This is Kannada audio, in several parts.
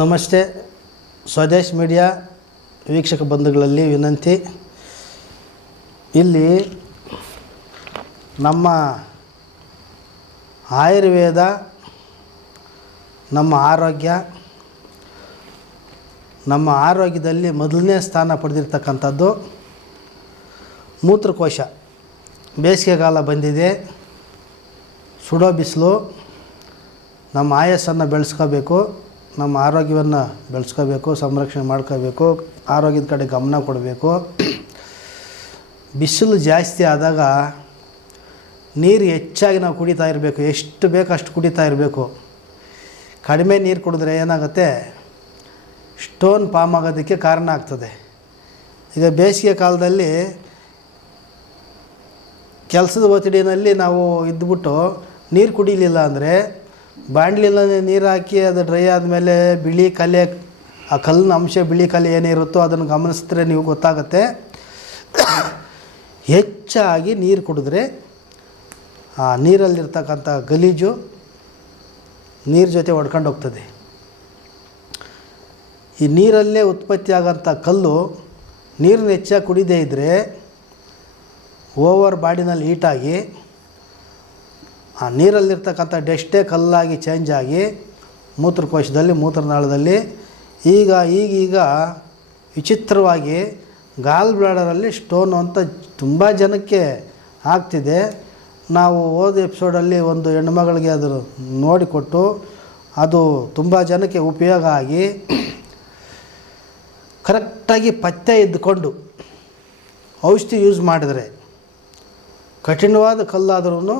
ನಮಸ್ತೆ. ಸ್ವದೇಶ್ ಮೀಡಿಯಾ ವೀಕ್ಷಕ ಬಂಧುಗಳಲ್ಲಿ ವಿನಂತಿ. ಇಲ್ಲಿ ನಮ್ಮ ಆಯುರ್ವೇದ, ನಮ್ಮ ಆರೋಗ್ಯ, ನಮ್ಮ ಆರೋಗ್ಯದಲ್ಲಿ ಮೊದಲನೇ ಸ್ಥಾನ ಪಡೆದಿರ್ತಕ್ಕಂಥದ್ದು ಮೂತ್ರಕೋಶ. ಬೇಸಿಗೆಗಾಲ ಬಂದಿದೆ. ಸುಡೋ ಬಿಸಿಲು, ನಮ್ಮ ಆಯಸ್ಸನ್ನು ಬೆಳೆಸ್ಕೋಬೇಕು. ನಮ್ಮ ಆರೋಗ್ಯವನ್ನು ಬೆಳೆಸ್ಕೋಬೇಕು, ಸಂರಕ್ಷಣೆ ಮಾಡ್ಕೋಬೇಕು, ಆರೋಗ್ಯದ ಕಡೆ ಗಮನ ಕೊಡಬೇಕು. ಬಿಸಿಲು ಜಾಸ್ತಿ ಆದಾಗ ನೀರು ಹೆಚ್ಚಾಗಿ ನಾವು ಕುಡಿತಾ ಇರಬೇಕು, ಎಷ್ಟು ಬೇಕು ಅಷ್ಟು ಕುಡಿತಾ ಇರಬೇಕು. ಕಡಿಮೆ ನೀರು ಕುಡಿದ್ರೆ ಏನಾಗುತ್ತೆ? ಸ್ಟೋನ್ ಪಾಮ್ ಆಗೋದಕ್ಕೆ ಕಾರಣ ಆಗ್ತದೆ. ಈಗ ಬೇಸಿಗೆ ಕಾಲದಲ್ಲಿ ಕೆಲಸದ ಒತ್ತಡಿನಲ್ಲಿ ನಾವು ಇದ್ದುಬಿಟ್ಟು ನೀರು ಕುಡಿಲಿಲ್ಲ ಅಂದರೆ ಬಾಣಲಿನಲ್ಲಿ ನೀರು ಹಾಕಿ ಅದು ಡ್ರೈ ಆದಮೇಲೆ ಬಿಳಿ ಕಲೆ, ಆ ಕಲ್ಲಿನ ಅಂಶ ಬಿಳಿ ಕಲೆ ಏನಿರುತ್ತೋ ಅದನ್ನು ಗಮನಿಸಿದ್ರೆ ನೀವು ಗೊತ್ತಾಗುತ್ತೆ. ಹೆಚ್ಚಾಗಿ ನೀರು ಕುಡಿದ್ರೆ, ಆ ನೀರಲ್ಲಿರ್ತಕ್ಕಂಥ ಗಲೀಜು ನೀರು ಜೊತೆ ಹೊಡ್ಕೊಂಡು ಹೋಗ್ತದೆ. ಈ ನೀರಲ್ಲೇ ಉತ್ಪತ್ತಿ ಆಗೋಂಥ ಕಲ್ಲು ನೀರನ್ನ ಹೆಚ್ಚಾಗಿ ಕುಡಿದೇ ಇದ್ದರೆ ಓವರ್ ಬಾಡಿನಲ್ಲಿ ಹೀಟಾಗಿ ಆ ನೀರಲ್ಲಿರ್ತಕ್ಕಂಥ ಡೆಸ್ಟೇ ಕಲ್ಲಾಗಿ ಚೇಂಜ್ ಆಗಿ ಮೂತ್ರಕೋಶದಲ್ಲಿ, ಮೂತ್ರನಾಳದಲ್ಲಿ ಈಗ ಈಗೀಗ ವಿಚಿತ್ರವಾಗಿ ಗಾಲ್ ಬ್ಲಾಡರಲ್ಲಿ ಸ್ಟೋನು ಅಂತ ತುಂಬ ಜನಕ್ಕೆ ಆಗ್ತಿದೆ. ನಾವು ಹೋದ ಎಪಿಸೋಡಲ್ಲಿ ಒಂದು ಹೆಣ್ಮಗಳಿಗೆ ಅದು ನೋಡಿಕೊಟ್ಟು ಅದು ತುಂಬ ಜನಕ್ಕೆ ಉಪಯೋಗ ಆಗಿ ಕರೆಕ್ಟಾಗಿ ಪತ್ತೆ ಇದ್ದುಕೊಂಡು ಔಷಧಿ ಯೂಸ್ ಮಾಡಿದರೆ, ಕಠಿಣವಾದ ಕಲ್ಲಾದ್ರೂ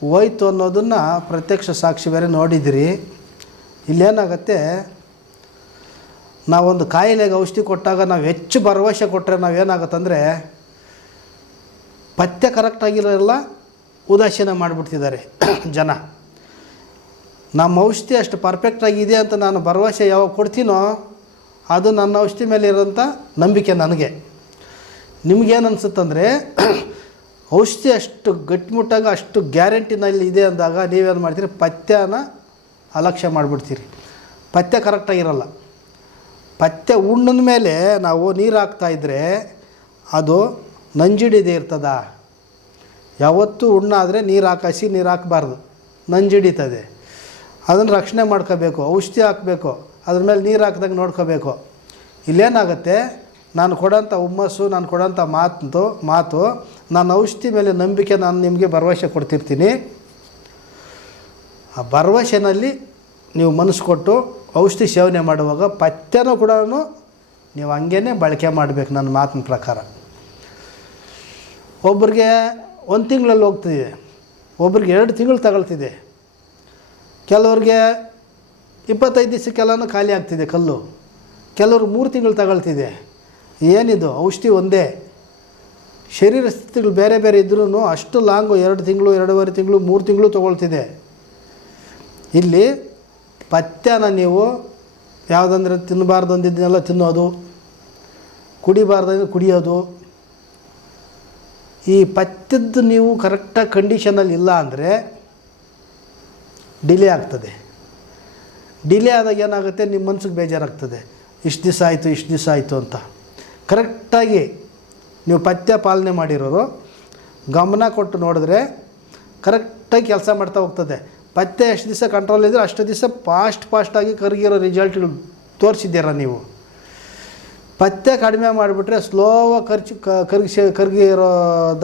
ಹೋಯ್ತು ಅನ್ನೋದನ್ನು ಪ್ರತ್ಯಕ್ಷ ಸಾಕ್ಷಿ ಬೇರೆ ನೋಡಿದಿರಿ. ಇಲ್ಲೇನಾಗತ್ತೆ? ನಾವೊಂದು ಕಾಯಿಲೆಗೆ ಔಷಧಿ ಕೊಟ್ಟಾಗ ನಾವು ಹೆಚ್ಚು ಭರವಸೆ ಕೊಟ್ಟರೆ ನಾವೇನಾಗತ್ತಂದರೆ, ಪಥ್ಯ ಕರೆಕ್ಟಾಗಿರೋಲ್ಲ ಉದಾಸೀನ ಮಾಡಿಬಿಡ್ತಿದ್ದಾರೆ ಜನ. ನಮ್ಮ ಔಷಧಿ ಅಷ್ಟು ಪರ್ಫೆಕ್ಟಾಗಿದೆ ಅಂತ ನಾನು ಭರವಸೆ ಯಾವಾಗ ಕೊಡ್ತೀನೋ, ಅದು ನನ್ನ ಔಷಧಿ ಮೇಲೆ ಇರೋಂಥ ನಂಬಿಕೆ ನನಗೆ. ನಿಮಗೇನು ಅನಿಸುತ್ತಂದರೆ ಔಷಧಿ ಅಷ್ಟು ಗಟ್ಟಿಮುಟ್ಟಾಗ ಅಷ್ಟು ಗ್ಯಾರಂಟಿನಲ್ಲಿ ಇದೆ ಅಂದಾಗ ನೀವೇನು ಮಾಡ್ತೀರಿ? ಪಥ್ಯನ ಅಲಕ್ಷ್ಯ ಮಾಡಿಬಿಡ್ತೀರಿ. ಪಥ್ಯ ಕರೆಕ್ಟಾಗಿರಲ್ಲ ಪಥ್ಯ ಉಣ್ಣದ ಮೇಲೆ ನಾವು ನೀರು ಹಾಕ್ತಾಯಿದ್ರೆ ಅದು ನಂಜಿಡಿದೆ ಇರ್ತದ? ಯಾವತ್ತೂ ಉಣ್ಣಾದರೆ ನೀರು ಹಾಕಿಸಿ ನೀರು ಹಾಕಬಾರ್ದು. ನಂಜಿಡಿತದೆ. ಅದನ್ನು ರಕ್ಷಣೆ ಮಾಡ್ಕೋಬೇಕು, ಔಷಧಿ ಹಾಕಬೇಕು, ಅದ್ರ ಮೇಲೆ ನೀರು ಹಾಕ್ದಂಗೆ ನೋಡ್ಕೋಬೇಕು. ಇಲ್ಲೇನಾಗುತ್ತೆ? ನಾನು ಕೊಡೋಂಥ ಹುಮ್ಮಸ್ಸು, ನಾನು ಕೊಡೋಂಥ ಮಾತು ಮಾತು ನಾನು ಔಷಧಿ ಮೇಲೆ ನಂಬಿಕೆ, ನಾನು ನಿಮಗೆ ಭರವಸೆ ಕೊಡ್ತಿರ್ತೀನಿ. ಆ ಭರವಸೆನಲ್ಲಿ ನೀವು ಮನಸ್ಸು ಕೊಟ್ಟು ಔಷಧಿ ಸೇವನೆ ಮಾಡುವಾಗ ಪಥ್ಯನೂ ಕೂಡ ನೀವು ಹಂಗೇ ಬಳಕೆ ಮಾಡಬೇಕು ನನ್ನ ಮಾತಿನ ಪ್ರಕಾರ. ಒಬ್ರಿಗೆ ಒಂದು ತಿಂಗಳಲ್ಲಿ ಹೋಗ್ತಿದೆ, ಒಬ್ರಿಗೆ ಎರಡು ತಿಂಗಳು ತಗೊಳ್ತಿದೆ. ಕೆಲವ್ರಿಗೆ ಇಪ್ಪತ್ತೈದು ದಿವಸಕ್ಕೆಲ್ಲನೂ ಖಾಲಿ ಆಗ್ತಿದೆ ಕಲ್ಲು. ಕೆಲವ್ರು ಮೂರು ತಿಂಗಳು ತಗೊಳ್ತಿದೆ. ಏನಿದು? ಔಷಧಿ ಒಂದೇ. ಶರೀರ ಸ್ಥಿತಿಗಳು ಬೇರೆ ಬೇರೆ ಇದ್ರೂ ಅಷ್ಟು ಲಾಂಗು ಎರಡು ತಿಂಗಳು, ಎರಡೂವರೆ ತಿಂಗಳು, ಮೂರು ತಿಂಗಳು ತೊಗೊಳ್ತಿದೆ. ಇಲ್ಲಿ ಪಥ್ಯನ ನೀವು ಯಾವುದಂದ್ರೆ ತಿನ್ನಬಾರ್ದು ಅಂದಿದ್ದನ್ನೆಲ್ಲ ತಿನ್ನೋದು ಕುಡಿಬಾರ್ದಂದ್ರೆ ಕುಡಿಯೋದು. ಈ ಪಥ್ಯದ್ದು ನೀವು ಕರೆಕ್ಟಾಗಿ ಕಂಡೀಷನಲ್ಲಿ ಇಲ್ಲ ಅಂದರೆ ಡಿಲೇ ಆಗ್ತದೆ. ಡಿಲೇ ಆದಾಗ ಏನಾಗುತ್ತೆ? ನಿಮ್ಮ ಮನಸ್ಸಿಗೆ ಬೇಜಾರಾಗ್ತದೆ. ಇಷ್ಟು ದಿವಸ ಆಯಿತು, ಇಷ್ಟು ದಿವಸ ಆಯಿತು ಅಂತ. ಕರೆಕ್ಟಾಗಿ ನೀವು ಪಥ್ಯ ಪಾಲನೆ ಮಾಡಿರೋರು ಗಮನ ಕೊಟ್ಟು ನೋಡಿದ್ರೆ ಕರೆಕ್ಟಾಗಿ ಕೆಲಸ ಮಾಡ್ತಾ ಹೋಗ್ತದೆ. ಪಥ್ಯ ಎಷ್ಟು ದಿವಸ ಕಂಟ್ರೋಲ್ ಇದ್ದರೆ ಅಷ್ಟು ದಿವಸ ಫಾಸ್ಟ್ ಫಾಸ್ಟಾಗಿ ಕರಗಿರೋ ರಿಸಲ್ಟ್ಗಳು ತೋರಿಸಿದ್ದೀರ ನೀವು? ಪಥ್ಯ ಕಡಿಮೆ ಮಾಡಿಬಿಟ್ರೆ ಸ್ಲೋವ ಖರ್ಚು ಕರಗಿಸಿ, ಕರಗಿರೋ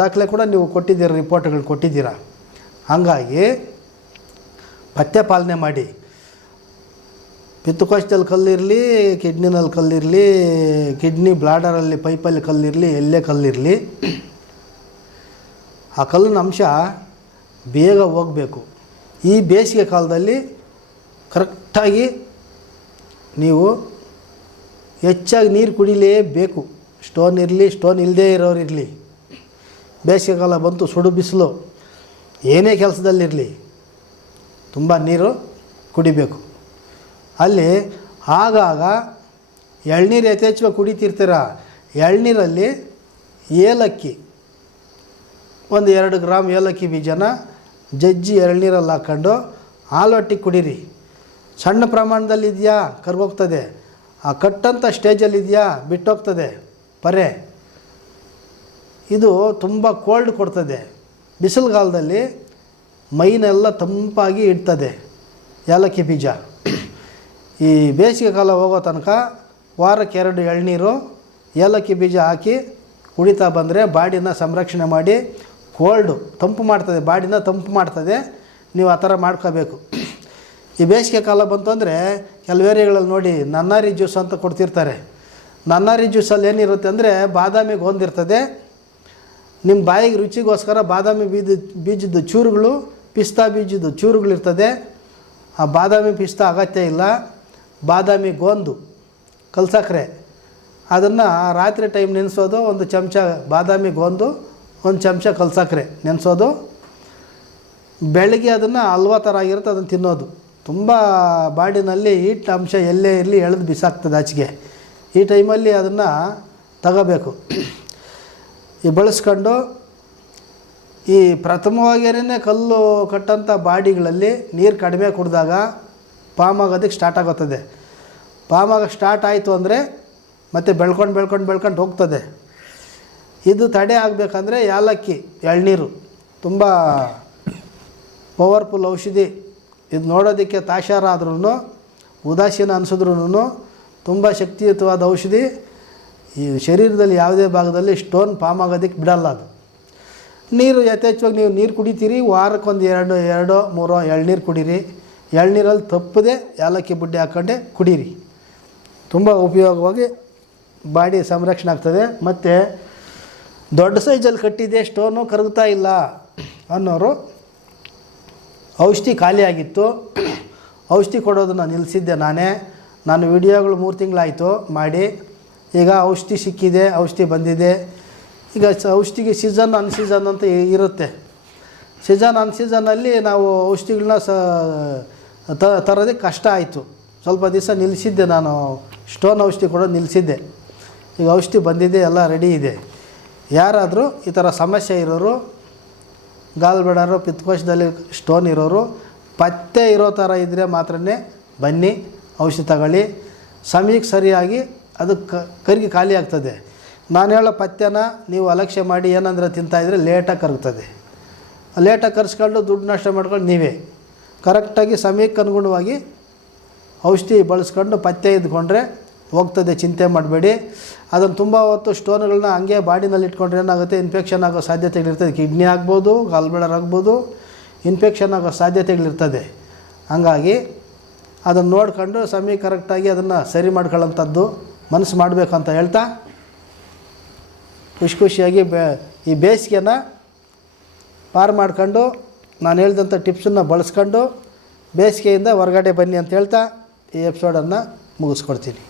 ದಾಖಲೆ ಕೂಡ ನೀವು ಕೊಟ್ಟಿದ್ದೀರ ರಿಪೋರ್ಟ್ಗಳು ಕೊಟ್ಟಿದ್ದೀರ? ಹಾಗಾಗಿ ಪಥ್ಯ ಪಾಲನೆ ಮಾಡಿ. ಪಿತ್ತಕೋಶದಲ್ಲಿ ಕಲ್ಲಿರಲಿ, ಕಿಡ್ನಿನಲ್ಲಿ ಕಲ್ಲಿರಲಿ, ಕಿಡ್ನಿ ಬ್ಲಾಡರಲ್ಲಿ, ಪೈಪಲ್ಲಿ ಕಲ್ಲಿರಲಿ, ಎಲ್ಲೇ ಕಲ್ಲಿರಲಿ, ಆ ಕಲ್ಲಿನ ಅಂಶ ಬೇಗ ಹೋಗಬೇಕು. ಈ ಬೇಸಿಗೆ ಕಾಲದಲ್ಲಿ ಕರೆಕ್ಟಾಗಿ ನೀವು ಹೆಚ್ಚಾಗಿ ನೀರು ಕುಡಿಲೇಬೇಕು. ಸ್ಟೋನ್ ಇರಲಿ, ಸ್ಟೋನ್ ಇಲ್ಲದೇ ಇರೋರು ಇರಲಿ. ಬೇಸಿಗೆ ಕಾಲ ಬಂತು, ಸುಡು ಬಿಸಿಲು. ಏನೇ ಕೆಲಸದಲ್ಲಿರಲಿ, ತುಂಬ ನೀರು ಕುಡಿಬೇಕು. ಅಲ್ಲಿ ಆಗಾಗ ಎಳ್ನೀರು ಯಥೇಚ್ಛವಾಗಿ ಕುಡಿತಿರ್ತೀರ? ಎಳ್ನೀರಲ್ಲಿ ಏಲಕ್ಕಿ, ಒಂದು ಎರಡು ಗ್ರಾಮ್ ಏಲಕ್ಕಿ ಬೀಜನ ಜಜ್ಜಿ ಎಳ್ನೀರಲ್ಲಿ ಹಾಕ್ಕೊಂಡು ಹಾಲೊಟ್ಟಿಗೆ ಕುಡೀರಿ. ಸಣ್ಣ ಪ್ರಮಾಣದಲ್ಲಿ ಇದೆಯಾ ಕರ್ಗೋಗ್ತದೆ. ಆ ಕಟ್ಟಂಥ ಸ್ಟೇಜಲ್ಲಿದೆಯಾ? ಬಿಟ್ಟೋಗ್ತದೆ. ಪರೆ. ಇದು ತುಂಬ ಕೋಲ್ಡ್ ಕೊಡ್ತದೆ. ಬಿಸಿಲುಗಾಲದಲ್ಲಿ ಮೈನೆಲ್ಲ ತಂಪಾಗಿ ಇಡ್ತದೆ ಏಲಕ್ಕಿ ಬೀಜ. ಈ ಬೇಸಿಗೆ ಕಾಲ ಹೋಗೋ ತನಕ ವಾರಕ್ಕೆ ಎರಡು ಎಳ್ನೀರು, ಏಲಕ್ಕಿ ಬೀಜ ಹಾಕಿ ಕುಡಿತಾ ಬಂದರೆ ಬಾಡಿನ ಸಂರಕ್ಷಣೆ ಮಾಡಿ ಕೋಲ್ಡು ತಂಪು ಮಾಡ್ತದೆ, ಬಾಡಿನ ತಂಪು ಮಾಡ್ತದೆ. ನೀವು ಆ ಥರ ಮಾಡ್ಕೋಬೇಕು. ಈ ಬೇಸಿಗೆ ಕಾಲ ಬಂತು ಅಂದರೆ ಕೆಲವೇರಿಗಳಲ್ಲಿ ನೋಡಿ ನನ್ನಾರಿ ಜ್ಯೂಸ್ ಅಂತ ಕೊಡ್ತಿರ್ತಾರೆ. ನನ್ನಾರಿ ಜ್ಯೂಸಲ್ಲಿ ಏನಿರುತ್ತೆ ಅಂದರೆ ಬಾದಾಮಿಗೆ ಹೊಂದಿರ್ತದೆ ನಿಮ್ಮ ಬಾಯಿಗೆ ರುಚಿಗೋಸ್ಕರ ಬಾದಾಮಿ ಬೀಜ ಬೀಜದ ಚೂರುಗಳು, ಪಿಸ್ತಾ ಬೀಜದ ಚೂರುಗಳಿರ್ತದೆ. ಆ ಬಾದಾಮಿ ಪಿಸ್ತಾ ಅಗತ್ಯ ಇಲ್ಲ. ಬಾದಾಮಿ ಗೋಂದು, ಕಲ್ಸಕ್ರೆ. ಅದನ್ನು ರಾತ್ರಿ ಟೈಮ್ ನೆನೆಸೋದು ಒಂದು ಚಮಚ ಬಾದಾಮಿ ಗೋಂದು, ಒಂದು ಚಮಚ ಕಲ್ಸಕ್ರೆ ನೆನೆಸೋದು. ಬೆಳಗ್ಗೆ ಅದನ್ನು ಹಲ್ವಾ ಥರ ಆಗಿರುತ್ತೆ, ಅದನ್ನು ತಿನ್ನೋದು. ತುಂಬ ಬಾಡಿನಲ್ಲಿ ಹೀಟ್ ಅಂಶ ಎಲ್ಲೇ ಇರಲಿ ಎಳೆದು ಬಿಸಾಕ್ತದೆ ಆಚೆಗೆ. ಈ ಟೈಮಲ್ಲಿ ಅದನ್ನು ತಗೋಬೇಕು. ಈ ಬಳಸ್ಕೊಂಡು ಈ ಪ್ರಥಮವಾಗಿಯೇ ಕಲ್ಲು ಕಟ್ಟಂಥ ಬಾಡಿಗಳಲ್ಲಿ ನೀರು ಕಡಿಮೆ ಕುಡಿದಾಗ ಪಾಮ್ ಆಗೋದಕ್ಕೆ ಸ್ಟಾರ್ಟ್ ಆಗುತ್ತದೆ. ಪಾಮ್ ಆಗೋಕ್ಕೆ ಸ್ಟಾರ್ಟ್ ಆಯಿತು ಅಂದರೆ ಮತ್ತೆ ಬೆಳ್ಕೊಂಡು ಬೆಳ್ಕೊಂಡು ಬೆಳ್ಕೊಂಡು ಹೋಗ್ತದೆ. ಇದು ತಡೆ ಆಗಬೇಕಂದ್ರೆ ಯಾಲಕ್ಕಿ, ಎಳ್ನೀರು. ತುಂಬ ಪವರ್ಫುಲ್ ಔಷಧಿ. ಇದು ನೋಡೋದಕ್ಕೆ ತಾಷಾರ ಆದ್ರೂ ಉದಾಸೀನ ಅನಿಸಿದ್ರೂ ತುಂಬ ಶಕ್ತಿಯುತವಾದ ಔಷಧಿ. ಈ ಶರೀರದಲ್ಲಿ ಯಾವುದೇ ಭಾಗದಲ್ಲಿ ಸ್ಟೋನ್ ಫಾಮ್ ಆಗೋದಕ್ಕೆ ಬಿಡಲ್ಲ ಅದು. ನೀರು ಯಥೇಚ್ಛವಾಗಿ ನೀವು ನೀರು ಕುಡಿತೀರಿ, ವಾರಕ್ಕೊಂದು ಎರಡು, ಎರಡೋ, ಮೂರೋ ಎಳ್ನೀರು ಕುಡೀರಿ. ಎಳ್ನೀರಲ್ಲಿ ತಪ್ಪದೆ ಏಲಕ್ಕಿ ಬುಡ್ಡಿ ಹಾಕ್ಕೊಂಡೆ ಕುಡೀರಿ. ತುಂಬ ಉಪಯೋಗವಾಗಿ ಬಾಡಿ ಸಂರಕ್ಷಣೆ ಆಗ್ತದೆ. ಮತ್ತು ದೊಡ್ಡ ಸೈಜಲ್ಲಿ ಕಟ್ಟಿದೆ ಸ್ಟೋನು ಕರಗ್ತಾ ಇಲ್ಲ ಅನ್ನೋರು ಔಷಧಿ ಖಾಲಿಯಾಗಿತ್ತು ಔಷಧಿ ಕೊಡೋದನ್ನು ನಿಲ್ಲಿಸಿದ್ದೆ ನಾನೇ. ನಾನು ವಿಡಿಯೋಗಳು ಮೂರು ತಿಂಗಳಾಯಿತು ಮಾಡಿ. ಈಗ ಔಷಧಿ ಸಿಕ್ಕಿದೆ, ಔಷಧಿ ಬಂದಿದೆ. ಈಗ ಔಷಧಿಗೆ ಸೀಸನ್ ಅನ್ ಸೀಸನ್ ಅಂತ ಇರುತ್ತೆ. ಸೀಸನ್ ಅನ್ ಸೀಸನಲ್ಲಿ ನಾವು ಔಷಧಿಗಳನ್ನ ಸ ತ- ತರೋದಕ್ಕೆ ಕಷ್ಟ ಆಯಿತು. ಸ್ವಲ್ಪ ದಿವಸ ನಿಲ್ಲಿಸಿದ್ದೆ ನಾನು, ಸ್ಟೋನ್ ಔಷಧಿ ಕೂಡ ನಿಲ್ಲಿಸಿದ್ದೆ. ಈಗ ಔಷಧಿ ಬಂದಿದೆ, ಎಲ್ಲ ರೆಡಿ ಇದೆ. ಯಾರಾದರೂ ಈ ಥರ ಸಮಸ್ಯೆ ಇರೋರು ಗಾಲ್ಬೇಡರು ಪಿತ್ಕೋಶದಲ್ಲಿ ಸ್ಟೋನ್ ಇರೋರು, ಪತ್ತೆ ಇರೋ ಥರ ಇದ್ದರೆ ಮಾತ್ರನೇ ಬನ್ನಿ, ಔಷಧಿ ತಗೊಳ್ಳಿ. ಸಮಯಕ್ಕೆ ಸರಿಯಾಗಿ ಅದು ಕರಿಗೆ ಖಾಲಿ ಆಗ್ತದೆ. ನಾನು ಹೇಳೋ ಪಥ್ಯನ ನೀವು ಅಲಕ್ಷ್ಯ ಮಾಡಿ ಏನಂದ್ರೆ ತಿಂತಾಯಿದ್ರೆ ಲೇಟಾಗಿ ಕರಗ್ತದೆ. ಲೇಟಾಗಿ ಕರೆಸ್ಕೊಂಡು ದುಡ್ಡು ನಷ್ಟ ಮಾಡ್ಕೊಂಡು ನೀವೇ. ಕರೆಕ್ಟಾಗಿ ಸಮಯಕ್ಕೆ ಅನುಗುಣವಾಗಿ ಔಷಧಿ ಬಳಸ್ಕೊಂಡು ಪತ್ತೆ ಇದ್ಕೊಂಡ್ರೆ ಹೋಗ್ತದೆ, ಚಿಂತೆ ಮಾಡಬೇಡಿ. ಅದನ್ನು ತುಂಬ ಹೊತ್ತು ಸ್ಟೋನ್ಗಳನ್ನ ಹಂಗೆ ಬಾಡಿನಲ್ಲಿ ಇಟ್ಕೊಂಡ್ರೆ ಏನಾಗುತ್ತೆ? ಇನ್ಫೆಕ್ಷನ್ ಆಗೋ ಸಾಧ್ಯತೆಗಳಿರ್ತದೆ ಕಿಡ್ನಿ ಆಗ್ಬೋದು, ಗಾಲ್ಬ್ಲಾಡರ್ ಆಗ್ಬೋದು, ಇನ್ಫೆಕ್ಷನ್ ಆಗೋ ಸಾಧ್ಯತೆಗಳಿರ್ತದೆ ಹಂಗಾಗಿ ಅದನ್ನು ನೋಡ್ಕೊಂಡು ಸಮಯ ಕರೆಕ್ಟಾಗಿ ಅದನ್ನು ಸರಿ ಮಾಡ್ಕೊಳ್ಳೋಂಥದ್ದು ಮನಸ್ಸು ಮಾಡಬೇಕಂತ ಹೇಳ್ತಾ ಖುಷಿ ಖುಷಿಯಾಗಿ ಬೇ ಈ ಬೇಸಿಗೆನ ಪಾರು ಮಾಡ್ಕೊಂಡು ನಾನು ಹೇಳಿದಂಥ ಟಿಪ್ಸನ್ನು ಬಳಸ್ಕೊಂಡು ಬೇಸಿಗೆಯಿಂದ ಹೊರಗಡೆ ಬನ್ನಿ ಅಂತ ಹೇಳ್ತಾ ಈ ಎಪಿಸೋಡನ್ನು ಮುಗಿಸ್ಕೊಡ್ತೀನಿ.